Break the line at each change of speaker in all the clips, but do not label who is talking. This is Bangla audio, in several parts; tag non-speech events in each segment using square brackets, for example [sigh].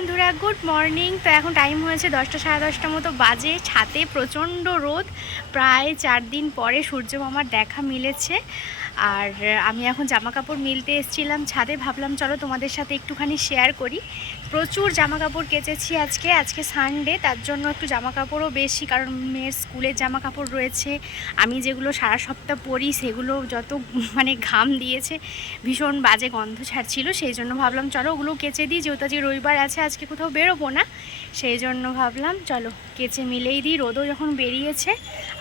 বন্ধুরা গুড মর্নিং তো এখন টাইম হয়েছে দশটা সাড়ে দশটা মতো বাজে ছাতে প্রচণ্ড রোদ। প্রায় চার দিন পরে সূর্য মামার দেখা মিলেছে। আর আমি এখন জামা কাপড় মিলতে এসেছিলাম ছাদে। ভাবলাম, চলো তোমাদের সাথে একটুখানি শেয়ার করি। প্রচুর জামা কাপড় কেচেছি আজকে। আজকে সানডে তার জন্য একটু জামা কাপড়ও বেশি, কারণ মেয়ের স্কুলের জামা কাপড় রয়েছে। আমি যেগুলো সারা সপ্তাহ পরি, সেগুলো যত মানে ঘাম দিয়েছে, ভীষণ বাজে গন্ধ ছাড়ছিল, সেই জন্য ভাবলাম, চলো ওগুলো কেচে দিই, যেহেতু আজকে রবিবার আছে, আজকে কোথাও বেরোবো না। সেই জন্য ভাবলাম, চলো, কেচে মিলেই দিই। রোদও যখন বেরিয়েছে,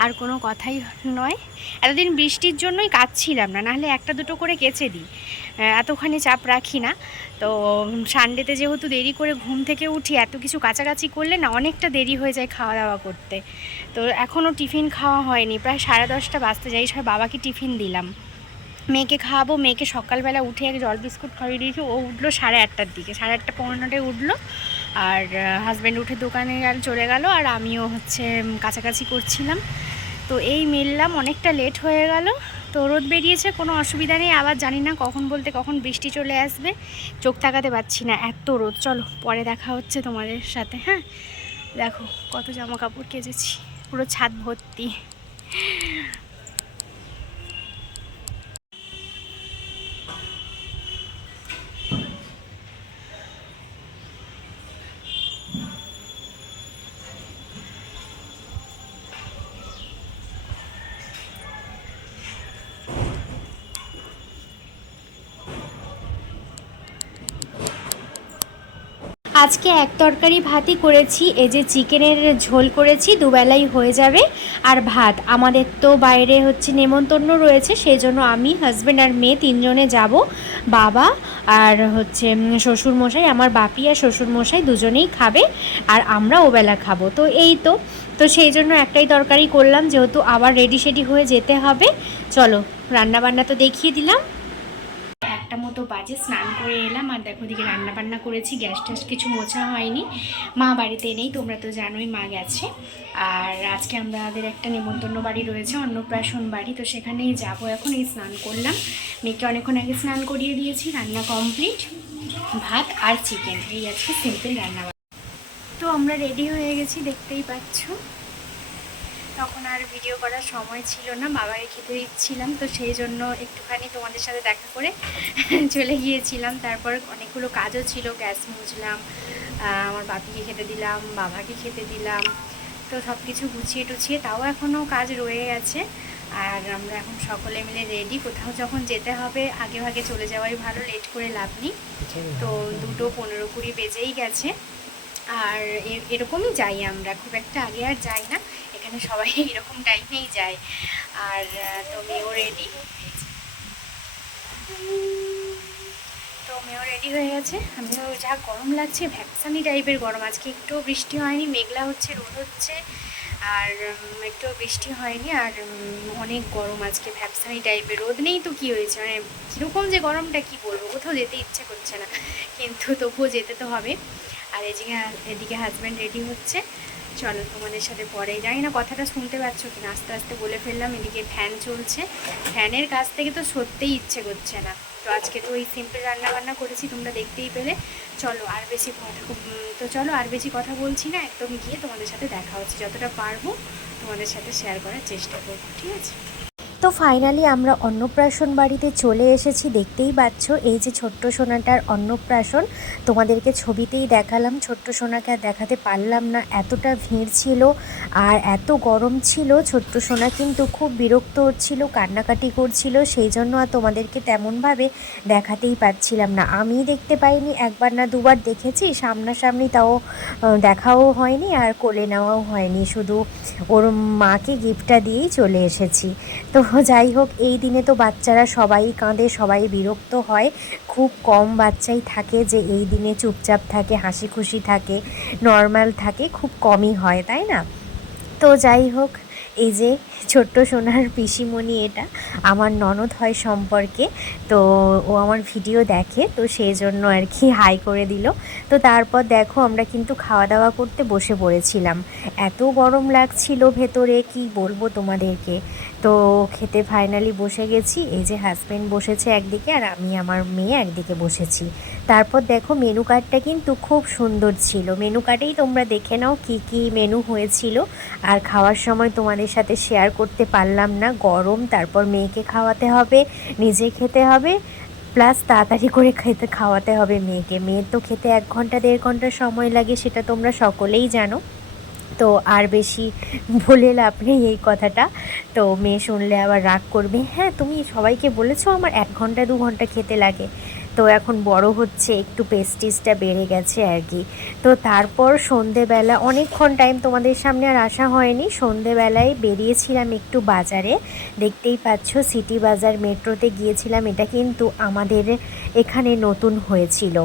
আর কোনো কথাই নয়। এতদিন বৃষ্টির জন্যই কাচ্ছিলাম না, নাহলে একটা দুটো করে কেচে দিই। এতখানি চাপ রাখি না। তো সানডেতে যেহেতু দেরি করে ঘুম থেকে উঠি, এত কিছু কাছাকাছি করলে না অনেকটা দেরি হয়ে যায় খাওয়া দাওয়া করতে। তো, এখনও টিফিন খাওয়া হয়নি। প্রায় সাড়ে দশটা বাজতে যাই সব বাবাকে টিফিন দিলাম। মেয়েকে খাওয়াবো। মেয়েকে সকালবেলা উঠে এক জল বিস্কুট খাইয়ে দিয়েছি। ও উঠল সাড়ে আটটার দিকে। সাড়ে আটটা পনেরোটায় উঠল। আর হাজব্যান্ড উঠে দোকানে গেল চলে গেল। আর আমিও হচ্ছে কাছাকাছি করছিলাম। তো, এই মিললাম। অনেকটা লেট হয়ে গেল। তো রোদ বেরিয়েছে, কোনো অসুবিধা নেই। আবার জানি না কখন বলতে কখন বৃষ্টি চলে আসবে। চোখ তাকাতে পারছি না, এত রোদ। চলো, পরে দেখা হচ্ছে তোমাদের সাথে হ্যাঁ? দেখো, কত জামা কাপড় কেচেছি, পুরো ছাদ ভর্তি। আজকে এক তরকারি ভাতই করেছি। এই যে চিকেনের ঝোল করেছি, দুবেলাই হয়ে যাবে। আর ভাত, আমাদের তো বাইরে হচ্ছে নেমন্তন্ন রয়েছে সেই জন্য আমি হাজব্যান্ড আর মেয়ে তিনজনে যাব। বাবা আর হচ্ছে শ্বশুরমশাই, আমার বাপি আর শ্বশুরমশাই দুজনেই খাবে, আর আমরা ওবেলা খাব। তো এই তো তো সেই জন্য একটাই তরকারি করলাম, যেহেতু আবার রেডি সেডি হয়ে যেতে হবে। চলো রান্না বান্না তো দেখিয়ে দিলাম। মতো বাজে স্নান করে এলাম, আর দেখো দিকে রান্না বান্না করেছি, গ্যাস ট্যাস কিছু মোছা হয়নি। মা বাড়িতে নেই, তোমরা তো জানোই মা গেছে। আর আজকে আমাদের একটা নেমন্তন্ন বাড়ি রয়েছে, অন্নপ্রাশন বাড়ি, তো সেখানেই যাব এখন, এই স্নান করলাম। মেয়েকে অনেকক্ষণ আগে স্নান করিয়ে দিয়েছি, রান্না কমপ্লিট। ভাত আর চিকেন, এই আজকে সিম্পল রান্না তো আমরা রেডি হয়ে গেছি, দেখতেই পাচ্ছ। তখন আর ভিডিও করার সময় ছিল না, বাবাকে খেতে দিচ্ছিলাম, তো সেই জন্য একটুখানি তোমাদের সাথে দেখা করে [laughs] চলে গিয়েছিলাম। তারপর অনেকগুলো কাজও ছিল, গ্যাস মুছলাম আমার বাপিকে খেতে দিলাম, বাবাকে খেতে দিলাম, তো সব কিছু গুছিয়ে টুছিয়ে তাও এখনও কাজ রয়ে গেছে। আর আমরা এখন সকলে মিলে রেডি কোথাও যখন যেতে হবে, আগে ভাগে চলে যাওয়াই ভালো লেট করে লাভ নেই। তো দুটো পনেরো কুড়ি বেজেই গেছে। আর এরকমই যাই আমরা, খুব একটা আগে আর যাই না। এখানে সবাই [laughs] এরকম টাইমেই যায়। আর তো মেয়েও রেডি তো মেয়েও রেডি হয়ে গেছে? আমিও যা গরম লাগছে ভ্যাকসানি টাইপের গরম। আজকে একটুও বৃষ্টি হয়নি মেঘলা হচ্ছে রোদ হচ্ছে আর উম, একটুও বৃষ্টি হয়নি আর অনেক গরম আজকে ভ্যাকসানি টাইপের রোদ নেই তো কি হয়েছে? মানে কীরকম যে গরমটা কি বলব? কোথাও যেতে ইচ্ছে করছে না কিন্তু তবুও যেতে তো হবে। আর এদিকে এদিকে হাজব্যান্ড রেডি হচ্ছে। চলো তোমাদের সাথে পরে জানি না কথাটা শুনতে পাচ্ছ কিনা, আস্তে আস্তে বলে ফেললাম, এদিকে ফ্যান চলছে। ফ্যানের কাছ থেকে তো সত্যিই ইচ্ছে করছে না। তো আজকে তো ওই সিম্পল রান্নাবান্না করেছি, তোমরা দেখতেই পেলে। চলো আর বেশি কথা তো চলো আর বেশি কথা বলছি না, একদম গিয়ে তোমাদের সাথে দেখা হচ্ছে। যতটা পারব তোমাদের সাথে শেয়ার করার চেষ্টা করব, ঠিক আছে?
তো ফাইনালি আমরা অন্নপ্রাশন বাড়িতে চলে এসেছি। দেখতেই পাচ্ছ, এই যে ছোট্ট সোনাটার অন্নপ্রাশন, তোমাদেরকে ছবিতেই দেখালাম। ছোট্ট সোনাকে আর দেখাতে পারলাম না, এতটা ভিড় ছিল আর এত গরম ছিল। ছোট্ট সোনা কিন্তু খুব বিরক্ত হচ্ছিল, কান্নাকাটি করছিল, সেই জন্য আর তোমাদেরকে তেমনভাবে দেখাতেই পাচ্ছিলাম না। আমি দেখতে পাইনি, একবার না দুবার দেখেছি, সামনাসামনি তাও দেখাও হয়নি আর কোলে নেওয়াও হয়নি। শুধু ওর মাকে গিফটটা দিয়েই চলে এসেছি। তো যাই হোক, এই দিনে তো বাচ্চারা সবাই কাঁদে, সবাই বিরক্ত হয়। খুব কম বাচ্চাই থাকে যে এই দিনে চুপচাপ থাকে হাসি খুশি থাকে নর্মাল থাকে, খুব কমই হয়, তাই না? তো যাই হোক, এই যে ছোট্ট সোনার পিসিমণি এটা, আমার ননদ হয় সম্পর্কে, তো ও আমার ভিডিও দেখে, তো সেই জন্য আর কি হাই করে দিল। তো তারপর দেখো, আমরা কিন্তু খাওয়া দাওয়া করতে বসে পড়েছিলাম। এত গরম লাগছিল ভেতরে, কি বলব তোমাদেরকে?
তো খেতে ফাইনালি বসে গেছি। এই যে হাজব্যান্ড বসেছে একদিকে আর আমি আমার মেয়ে একদিকে বসেছি। তারপর দেখো মেনু কার্ডটা কিন্তু খুব সুন্দর ছিল। মেনু কার্ডেই তোমরা দেখে নাও কি কি মেনু হয়েছিল। আর খাওয়ার সময় তোমাদের সাথে শেয়ার করতে পারলাম না। গরম, তারপর মেয়েকে খাওয়াতে হবে, নিজে খেতে হবে প্লাস তাড়াতাড়ি করে খেতে, খাওয়াতে হবে মেয়েকে। মেয়ের তো খেতে এক ঘণ্টা, দেড় ঘণ্টা সময় লাগে, সেটা তোমরা সকলেই জানো। তো আর বেশি বলে লাভ নেই এই কথাটা। তো মেয়ে শুনলে আবার রাগ করবে হ্যাঁ তুমি সবাইকে বলেছ আমার এক ঘণ্টা, দু ঘণ্টা খেতে লাগে। তো এখন বড় হচ্ছে, একটু পেস্টিসটা বেড়ে গেছে আর কি। তো তারপর সন্ধেবেলা, অনেকক্ষণ টাইম তোমাদের সামনে আর আসা হয়নি। সন্ধেবেলায় বেরিয়েছিলাম একটু বাজারে। দেখতেই পাচ্ছ, সিটি বাজার মেট্রোতে গিয়েছিলাম। এটা কিন্তু আমাদের এখানে নতুন হয়েছিল।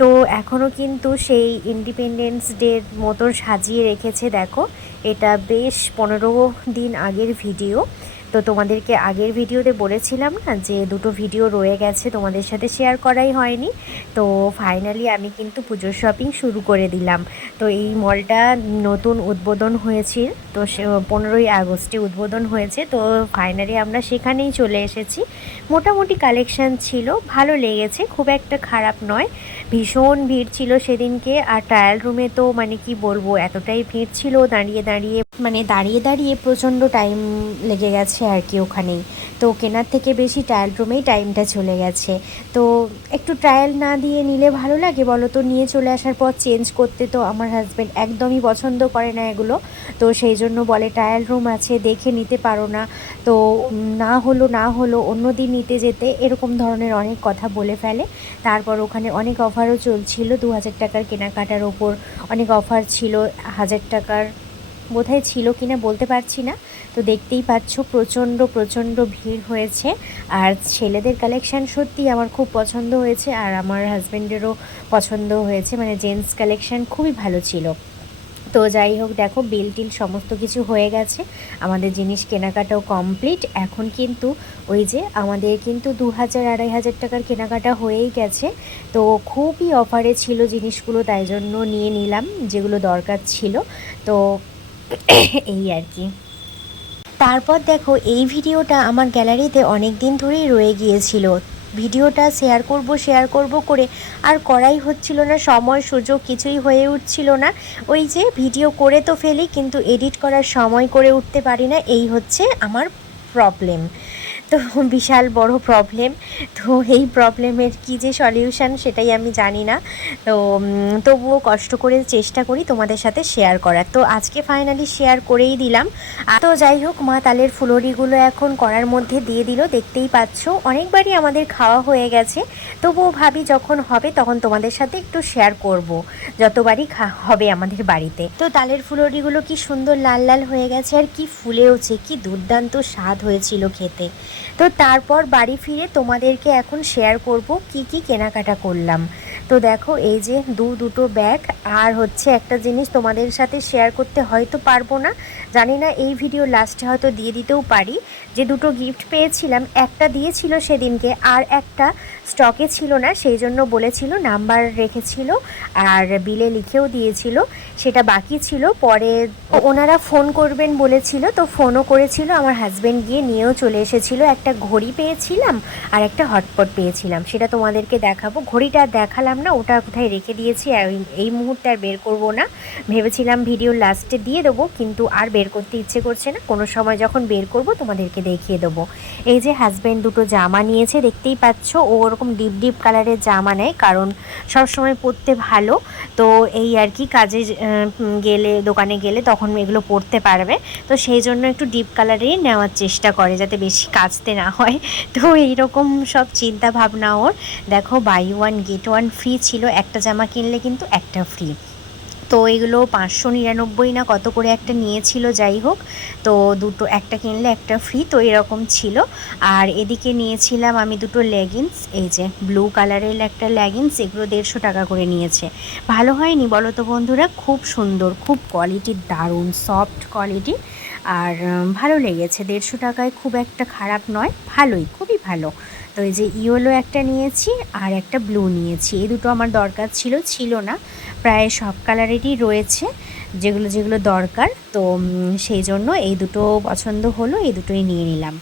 তো এখনও কিন্তু সেই ইন্ডিপেন্ডেন্স ডের মতন সাজিয়ে রেখেছে, দেখো। এটা বেশ পনেরো দিন আগের ভিডিও। তো তোমাদেরকে আগের ভিডিওতে বলেছিলাম না যে দুটো ভিডিও রয়ে গেছে, তোমাদের সাথে শেয়ার করাই হয়নি। তো ফাইনালি আমি কিন্তু পুজোর শপিং শুরু করে দিলাম। তো এই মলটা নতুন উদ্বোধন হয়েছিল তো সে পনেরোই আগস্টে উদ্বোধন হয়েছে। তো ফাইনালি আমরা সেখানেই চলে এসেছি। মোটামুটি কালেকশান ছিল, ভালো লেগেছে, খুব একটা খারাপ নয়। ভীষণ ভিড় ছিল সেদিনকে, আর ট্রায়াল রুমে তো মানে কি বলব, এতটাই ভিড় ছিল, দাঁড়িয়ে দাঁড়িয়ে মানে দাঁড়িয়ে দাঁড়িয়ে প্রচণ্ড টাইম লেগে গেছে আর কি ওখানেই। তো কেনার থেকে বেশি ট্রায়াল রুমেই টাইমটা চলে গেছে। তো একটু ট্রায়াল না দিয়ে নিলে ভালো লাগে বলো তো নিয়ে চলে আসার পর চেঞ্জ করতে তো আমার হাজব্যান্ড একদমই পছন্দ করে না এগুলো। তো সেই জন্য বলে ট্রায়াল রুম আছে, দেখে নিতে পারো না। তো না হলো না হলো অন্য দিন নিতে যেতে এরকম ধরনের অনেক কথা বলে ফেলে। তারপর ওখানে অনেক অফারও চলছিল। দু হাজার টাকার কেনাকাটার ওপর অনেক অফার ছিল। হাজার টাকার বোধহয় ছিল কি না বলতে পারছি না। তো দেখতেই পাচ্ছ, প্রচণ্ড প্রচণ্ড ভিড় হয়েছে। আর ছেলেদের কালেকশান সত্যি আমার খুব পছন্দ হয়েছে। আর আমার হাজব্যান্ডেরও পছন্দ হয়েছে। মানে জেন্টস কালেকশান খুবই ভালো ছিল। তো যাই হোক, দেখো, বিল টিল সমস্ত কিছু হয়ে গেছে। আমাদের জিনিস কেনাকাটাও কমপ্লিট এখন কিন্তু ওই যে আমাদের কিন্তু দু হাজার আড়াই হাজার টাকার কেনাকাটা হয়েই গেছে। তো খুবই অফারে ছিল জিনিসগুলো, তাই জন্য নিয়ে নিলাম, যেগুলো দরকার ছিল। তো [coughs] এই আর কি। তারপর দেখো, এই ভিডিওটা আমার গ্যালারিতে অনেক দিন ধরেই রয়ে গিয়েছিল। ভিডিওটা শেয়ার করব শেয়ার করব করে আর করাই হচ্ছিল না, সময়, সুযোগ কিছুই হয়ে উঠছিল না। ওই যে ভিডিও করে তো ফেলি, কিন্তু এডিট করার সময় করে উঠতে পারি না, এই হচ্ছে আমার প্রবলেম তো বিশাল বড় প্রবলেম তো এই প্রবলেমের কী যে সলিউশন সেটাই আমি জানি না। তো তবুও কষ্ট করে চেষ্টা করি তোমাদের সাথে শেয়ার করার। তো আজকে ফাইনালি শেয়ার করেই দিলাম। তো যাই হোক, মা তালের ফুলরিগুলো এখন করার মধ্যে দিয়ে দিল। দেখতেই পাচ্ছ, অনেকবারই আমাদের খাওয়া হয়ে গেছে। তবুও ভাবি যখন হবে তখন তোমাদের সাথে একটু শেয়ার করব। যতবারই হবে আমাদের বাড়িতে। তো তালের ফুলরিগুলো কি সুন্দর লাল লাল হয়ে গেছে আর কি ফুলেওছে, কি দুর্দান্ত স্বাদ হয়েছিল খেতে। তো তারপর বাড়ি ফিরে তোমাদেরকে এখন শেয়ার করব কি কি কেনাকাটা করলাম। তো দেখো, এই যে দু দুটো ব্যাগ আর হচ্ছে একটা জিনিস তোমাদের সাথে শেয়ার করতে হয়তো পারব না। জানি না এই ভিডিও লাস্টে হয়তো দিয়ে দিতেও পারি। যে দুটো গিফট পেয়েছিলাম, একটা দিয়েছিল সেদিনকে, আর একটা স্টকে ছিল না, সেই জন্য বলেছিল নাম্বার রেখেছিল আর বিলে লিখেও দিয়েছিল, সেটা বাকি ছিল। পরে ওনারা ফোন করবেন বলেছিল, তো ফোনও করেছিল। আমার হাজব্যান্ড গিয়ে নিয়েও চলে এসেছিল। একটা ঘড়ি পেয়েছিলাম আর একটা হটপট পেয়েছিলাম। সেটা তোমাদেরকে দেখাবো। ঘড়িটা দেখালাম না, ওটা কোথায় রেখে দিয়েছি এই- মুহূর্তে আর বের করব না। ভেবেছিলাম ভিডিও লাস্টে দিয়ে দেবো, কিন্তু আর বের করতে ইচ্ছে করছে না। কোনো সময় যখন বের করব, তোমাদেরকে দেখিয়ে দেবো। এই যে হাজব্যান্ড দুটো জামা নিয়েছে, দেখতেই পাচ্ছ ও ওরকম ডিপ ডিপ কালারের জামা নেয়, কারণ সবসময় পরতে ভালো। তো এই আর কি কাজে গেলে, দোকানে গেলে তখন এগুলো পরতে পারবে। তো সেই জন্য একটু ডিপ কালারেই নেওয়ার চেষ্টা করে, যাতে বেশি কাচতে না হয়। [laughs] তো এইরকম সব চিন্তা ভাবনা ওর। দেখো buy one get one free ছিল। একটা জামা কিনলে কিন্তু একটা ফ্রি তো এগুলো পাঁচশো নিরানব্বই না কত করে একটা নিয়েছিল, যাই হোক। তো দুটো, একটা কিনলে একটা ফ্রি তো এরকম ছিল। আর এদিকে নিয়েছিলাম আমি দুটো লেগিংস এই যে ব্লু কালারের একটা লেগিংস এগুলো দেড়শো টাকা করে নিয়েছে। ভালো হয়নি বলো তো বন্ধুরা? খুব সুন্দর, খুব কোয়ালিটি দারুণ সফট কোয়ালিটি আর ভালো লেগেছে, দেড়শো টাকায় খুব একটা খারাপ নয়, ভালোই, খুবই ভালো। তো এই যে ইয়েলো একটা নিয়েছি, আর একটা ব্লু নিয়েছি। এই দুটো আমার দরকার ছিল ছিল না। প্রায় সব কালারেরই রয়েছে, যেগুলো যেগুলো দরকার। তো সেই জন্য এই দুটো পছন্দ হলো, এই দুটোই নিয়ে নিলাম।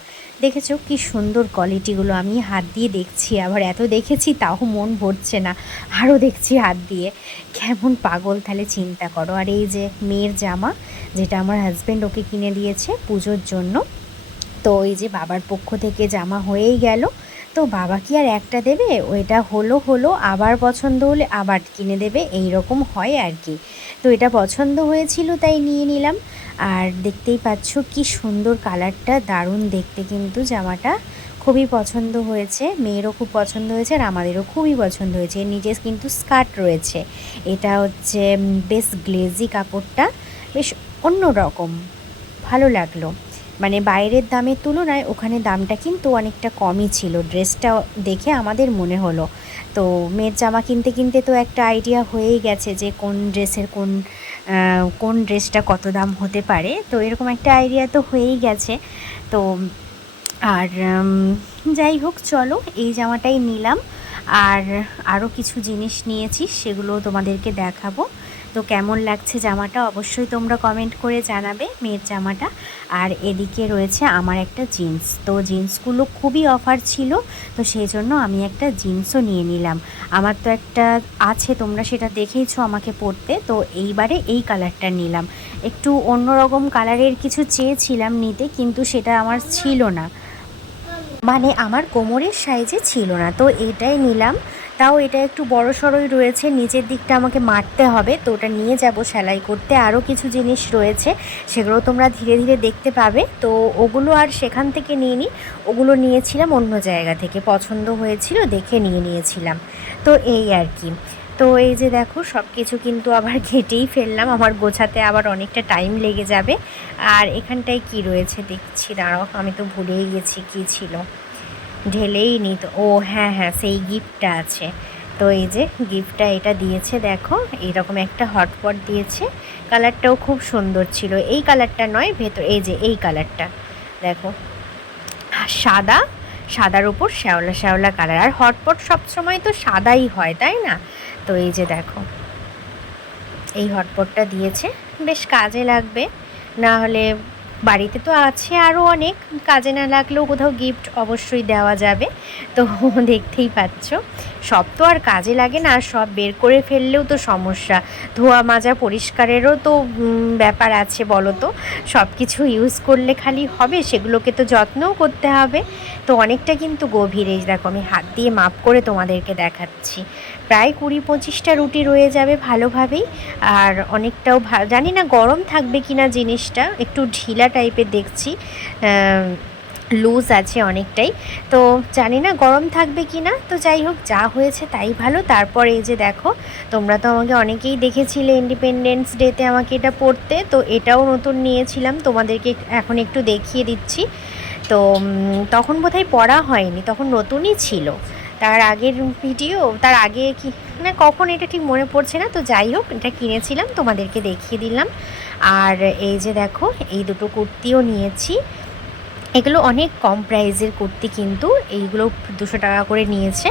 দেখেছ কি সুন্দর কোয়ালিটিগুলো, আমি হাত দিয়ে দেখছি, আবার এত দেখেছি তাও মন ভরছে না আরও দেখছি হাত দিয়ে। কেমন পাগল, তাহলে চিন্তা করো। আর এই যে মেয়ের জামা, যেটা আমার হাজব্যান্ড ওকে কিনে দিয়েছে পুজোর জন্য, তো এই যে বাবার পক্ষ থেকে জামা হয়েই গেল। তো বাবা কি আর একটা দেবে? ওইটা হলো হলো, আবার পছন্দ হলে আবার কিনে দেবে এই রকম হয় আর কি। তো এটা পছন্দ হয়েছিল তাই নিয়ে নিলাম। আর দেখতেই পাচ্ছ কি সুন্দর কালারটা, দারুণ দেখতে কিন্তু জামাটা। খুবই পছন্দ হয়েছে, মেয়েরও খুব পছন্দ হয়েছে আর আমাদেরও খুবই পছন্দ হয়েছে। নিচে কিন্তু স্কার্ট রয়েছে। এটা হচ্ছে বেশ গ্লেজি কাপড়টা, বেশ অন্য রকম ভালো লাগল। মানে বাইরের দামের তুলনায় ওখানে দামটা কিন্তু অনেকটা কমই ছিল। ড্রেসটা দেখে আমাদের মনে হলো। তো মেয়ের জামা কিনতে কিনতে তো একটা আইডিয়া হয়েই গেছে যে কোন ড্রেসের কোন কোন ড্রেসটা কত দাম হতে পারে। তো এরকম একটা আইডিয়া তো হয়েই গেছে। তো আর যাই হোক, চলো এই জামাটাই নিলাম। আর আরও কিছু জিনিস নিয়েছি, সেগুলো তোমাদেরকে দেখাবো। তো কেমন লাগছে জামাটা অবশ্যই তোমরা কমেন্ট করে জানাবে মেয়ের জামাটা। আর এদিকে রয়েছে আমার একটা জিন্স তো জিন্সগুলো খুবই অফার ছিল, তো সেই জন্য আমি একটা জিন্সও নিয়ে নিলাম। আমার তো একটা আছে, তোমরা সেটা দেখেইছো আমাকে পরতে। তো এইবারে এই কালারটা নিলাম। একটু অন্যরকম কালারের কিছু চেয়েছিলাম নিতে, কিন্তু সেটা আমার ছিল না। মানে আমার কোমরের সাইজে ছিল না, তো এটাই নিলাম। তাও এটা একটু বড় সড়ই রয়েছে, নিচের দিকটা আমাকে মারতে হবে, তো ওটা নিয়ে যাব সেলাই করতে। আরও কিছু জিনিস রয়েছে, সেগুলো তোমরা ধীরে ধীরে দেখতে পাবে। তো ওগুলো আর সেখান থেকে নিয়ে নিই ওগুলো নিয়েছিলাম অন্য জায়গা থেকে, পছন্দ হয়েছিল দেখে নিয়ে নিয়েছিলাম। তো এই আর কি। তো এই যে দেখো সব কিছু কিন্তু আবার [laughs] ঘেটেই ফেললাম, আমার গোছাতে আবার অনেকটা টাইম লেগে যাবে। আর এখানটায় কি রয়েছে দেখছি, দাঁড়াও, আমি তো ভুলেই গেছি কি ছিল। ঢেলেই নি তো। ও হ্যাঁ হ্যাঁ সেই গিফটটা আছে। তো এই যে গিফটটা এটা দিয়েছে, দেখো এইরকম একটা হটপট দিয়েছে। কালারটাও খুব সুন্দর ছিল। এই কালারটা নয়, ভেতর, এই যে এই কালারটা, দেখো। সাদা, সাদার উপর শ্যাওলা শ্যাওলা কালার। আর হটপট সবসময় তো সাদাই হয়, তাই না? তো এই যে দেখো, এই হটপটটা দিয়েছে। বেশ কাজে লাগবে। না হলে বাড়িতে তো আছে আরও অনেক। কাজে না লাগলেও কোথাও গিফট অবশ্যই দেওয়া যাবে। তো [laughs] দেখতেই পাচ্ছ। সব তো আর কাজে লাগে না, সব বের করে ফেললেও তো সমস্যা। ধোয়া মাজা পরিষ্কারেরও তো ব্যাপার আছে বলো তো। সব কিছু ইউজ করলে খালি হবে, সেগুলোকে তো যত্নও করতে হবে। তো অনেকটা কিন্তু গভীর এই দেখো, আমি হাত দিয়ে মাপ করে তোমাদেরকে দেখাচ্ছি। প্রায় কুড়ি পঁচিশটা রুটি রয়ে যাবে ভালোভাবেই। আর অনেকটাও জানি না গরম থাকবে কি না জিনিসটা, একটু ঢিলা টাইপের দেখছি। লুজ আছে অনেকটাই। তো জানি না গরম থাকবে কি না তো যাই হোক, যা হয়েছে তাই ভালো। তারপরে এই যে দেখো, তোমরা তো আমাকে অনেকেই দেখেছিলে ইন্ডিপেন্ডেন্স ডেতে আমাকে এটা পড়তে, তো এটাও নতুন নিয়েছিলাম, তোমাদেরকে এখন একটু দেখিয়ে দিচ্ছি। তো তখন বোধহয় পড়া হয়নি, তখন নতুনই ছিল। তার আগের ভিডিও তার আগে কি, না কখন এটা ঠিক মনে পড়ছে না, তো যাই হোক, এটা কিনেছিলাম, তোমাদেরকে দেখিয়ে দিলাম। আর এই যে দেখো, এই দুটো কুর্তিও নিয়েছি। এগুলো অনেক কম প্রাইসের কুর্তি কিন্তু, এইগুলো দুশো টাকা করে নিয়েছে।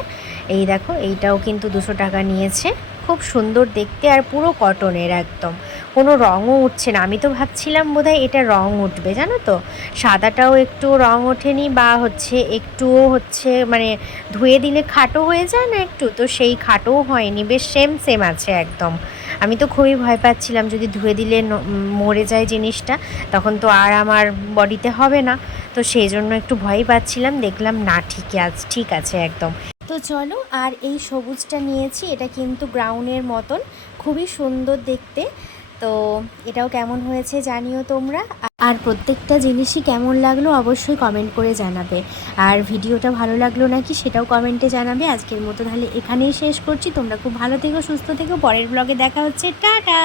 এই দেখো, এইটাও কিন্তু দুশো টাকা নিয়েছে। খুব সুন্দর দেখতে আর পুরো কটনের একদম। কোনো রঙও উঠছে না। আমি তো ভাবছিলাম বোধহয় এটা রং উঠবে, জানো তো? সাদাটাও একটু রং ওঠেনি বা হচ্ছে একটুও হচ্ছে মানে ধুয়ে দিলে খাটো হয়ে যায় না একটু? তো সেই খাটোও হয়নি, বেশ সেম সেম আছে একদম। আমি তো খুবই ভয় পাচ্ছিলাম যদি ধুয়ে দিলে মরে যায় জিনিসটা, তখন তো আর আমার বডিতে হবে না। তো সেই জন্য একটু ভয় পাচ্ছিলাম, দেখলাম না ঠিক আছে ঠিক আছে একদম। তো চলো, আর এই সবুজটা নিয়েছি, এটা কিন্তু গ্রাউনের মতন, খুবই সুন্দর দেখতে। তো এটাও কেমন হয়েছে জানিও তোমরা। আর প্রত্যেকটা জিনিসই কেমন লাগল অবশ্যই কমেন্ট করে জানাবে। আর ভিডিওটা ভালো লাগল নাকি সেটাও কমেন্টে জানাবে। আজকের মতো তাহলে এখানেই শেষ করছি। তোমরা খুব ভালো থেকো, সুস্থ থেকো। পরের ব্লগে দেখা হচ্ছে। টাটা!